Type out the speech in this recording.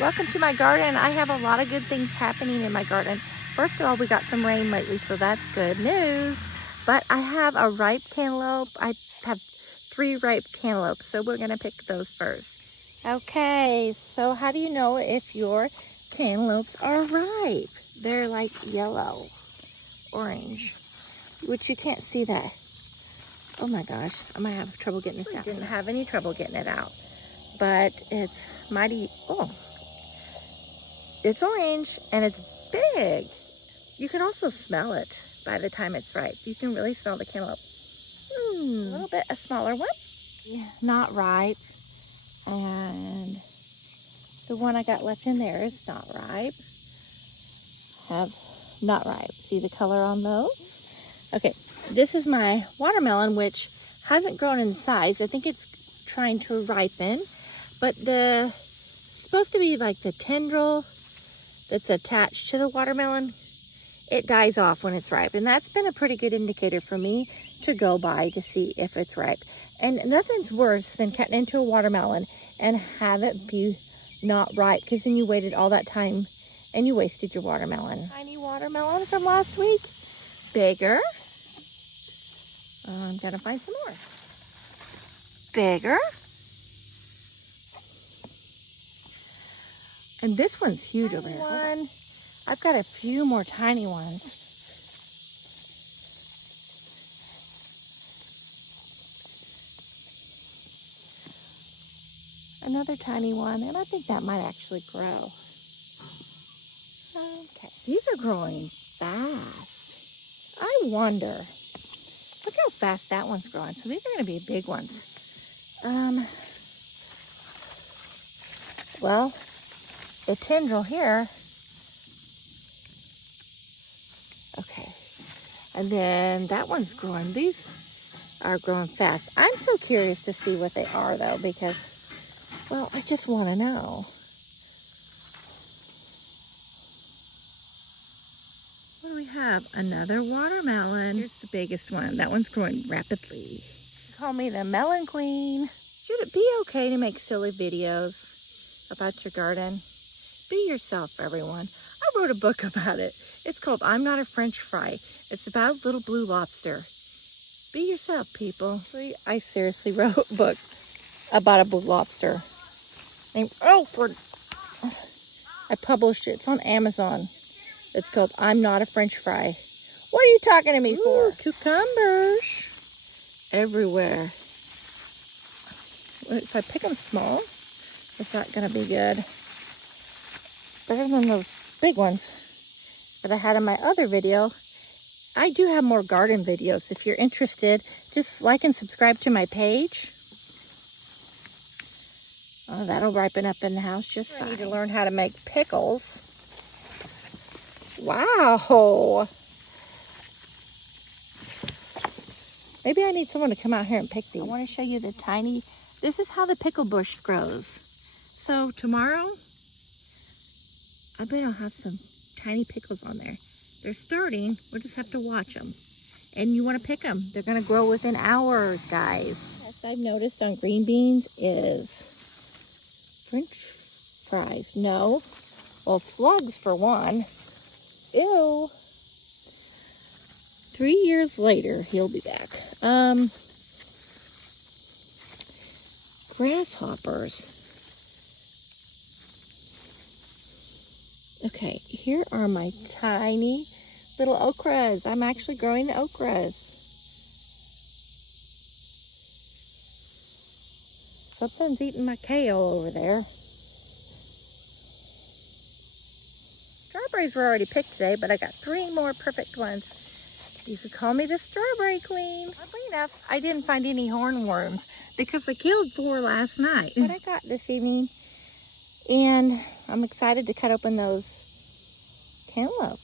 Welcome to my garden. I have a lot of good things happening in my garden. First of all, we got some rain lately, so that's good news. But I have a ripe cantaloupe. I have 3 ripe cantaloupes, so we're gonna pick those first. Okay, so how do you know if your cantaloupes are ripe? They're like yellow, orange, which you can't see that. Oh my gosh, I might have trouble getting this out. Didn't have any trouble getting it out, but it's mighty, it's orange and it's big. You can also smell it by the time it's ripe. You can really smell the cantaloupe. A little bit a smaller one. Yeah, not ripe. And the one I got left in there is not ripe. Not ripe. See the color on those? Okay, this is my watermelon, which hasn't grown in size. I think it's trying to ripen, but it's supposed to be like the tendril that's attached to the watermelon. It dies off when it's ripe, and that's been a pretty good indicator for me to go by to see if it's ripe. And nothing's worse than cutting into a watermelon and have it be not ripe, because then you waited all that time and you wasted your watermelon. Tiny watermelon from last week, bigger. I'm gonna find some more. Bigger. And this one's huge over here. I've got a few more tiny ones. Another tiny one, and I think that might actually grow. Okay, these are growing fast. I wonder, look how fast that one's growing. So these are gonna be big ones. Well, the tendril here. Okay, and then that one's growing. These are growing fast. I'm so curious to see what they are though, because, well, I just want to know. What do we have? Another watermelon. Here's the biggest one. That one's growing rapidly. Call me the melon queen. Should it be okay to make silly videos about your garden? Be yourself, everyone. I wrote a book about it. It's called I'm Not a French Fry. It's about a little blue lobster. Be yourself, people. I seriously wrote a book about a blue lobster named Alfred. I published it. It's on Amazon. It's called I'm Not a French Fry. What are you talking to me for? Cucumbers everywhere. If I pick them small, it's not going to be good. Better than those big ones that I had in my other video. I do have more garden videos. If you're interested, just like and subscribe to my page. Oh, that'll ripen up in the house just fine. I need to learn how to make pickles. Wow. Maybe I need someone to come out here and pick these. I want to show you the tiny, this is how the pickle bush grows. So tomorrow, I bet I'll have some tiny pickles on there. They're starting, we'll just have to watch them. And you want to pick them. They're going to grow within hours, guys. Yes, I've noticed on green beans is French fries. No. Well, slugs for one. Ew. 3 years later, he'll be back. Grasshoppers. Okay, here are my tiny little okras. I'm actually growing okras. Something's eating my kale over there. Strawberries were already picked today, but I got 3 more perfect ones. You could call me the strawberry queen. Oddly enough, I didn't find any hornworms because I killed 4 last night. What I got this evening, and I'm excited to cut open those cantaloupe.